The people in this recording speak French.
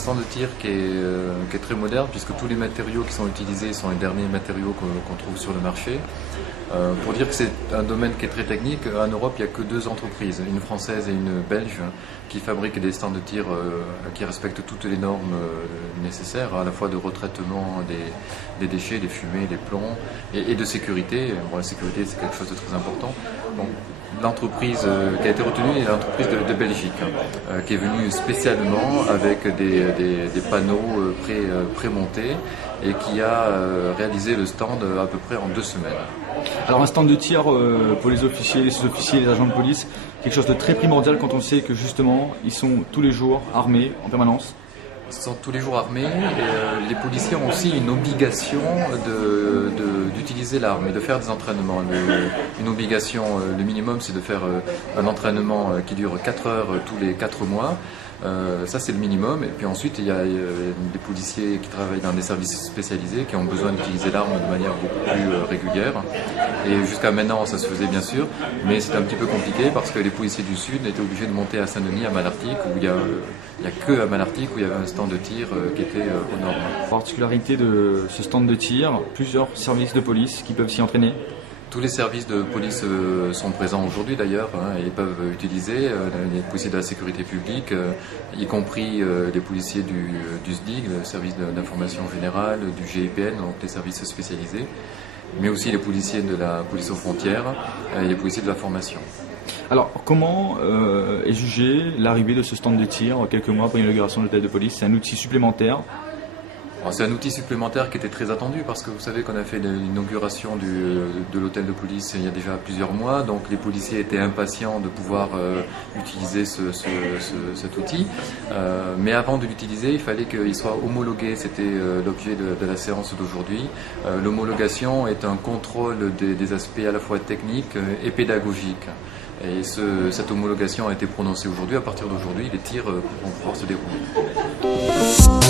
stand de tir qui est très moderne puisque tous les matériaux qui sont utilisés sont les derniers matériaux qu'on trouve sur le marché. Pour dire que c'est un domaine qui est très technique, en Europe il n'y a que 2 entreprises, une française et une belge, qui fabriquent des stands de tir qui respectent toutes les normes nécessaires, à la fois de retraitement des déchets, des fumées, des plombs et de sécurité. Bon, la sécurité c'est quelque chose de très important. Donc, l'entreprise qui a été retenue est l'entreprise de Belgique, qui est venue spécialement avec des panneaux pré-montés et qui a réalisé le stand à peu près en 2 semaines. Alors un stand de tir pour les officiers, les sous-officiers, les agents de police, quelque chose de très primordial quand on sait que justement ils sont tous les jours armés en permanence. Ils sont tous les jours armés et les policiers ont aussi une obligation d'utiliser l'arme et de faire des entraînements. Une obligation, le minimum c'est de faire un entraînement qui dure 4 heures tous les 4 mois. Ça c'est le minimum, et puis ensuite il y a des policiers qui travaillent dans des services spécialisés qui ont besoin d'utiliser l'arme de manière beaucoup plus régulière, et jusqu'à maintenant ça se faisait bien sûr, mais c'était un petit peu compliqué parce que les policiers du Sud étaient obligés de monter à Saint-Denis, à Malartic, où il y a que à Malartic où il y avait un stand de tir qui était aux normes. Particularité de ce stand de tir, plusieurs services de police qui peuvent s'y entraîner. Tous les services de police sont présents aujourd'hui d'ailleurs, et peuvent utiliser les policiers de la sécurité publique, y compris les policiers du SDIG, le service d'information générale, du GIPN, donc les services spécialisés, mais aussi les policiers de la police aux frontières et les policiers de la formation. Alors, comment est jugée l'arrivée de ce stand de tir quelques mois après l'inauguration de l'hôtel de police? C'est un outil supplémentaire. C'est un outil supplémentaire qui était très attendu parce que vous savez qu'on a fait l'inauguration de l'hôtel de police il y a déjà plusieurs mois, donc les policiers étaient impatients de pouvoir utiliser cet outil, mais avant de l'utiliser il fallait qu'il soit homologué, c'était l'objet de la séance d'aujourd'hui. L'homologation est un contrôle des aspects à la fois techniques et pédagogiques. Et cette homologation a été prononcée aujourd'hui. À partir d'aujourd'hui, les tirs pourront pouvoir se dérouler.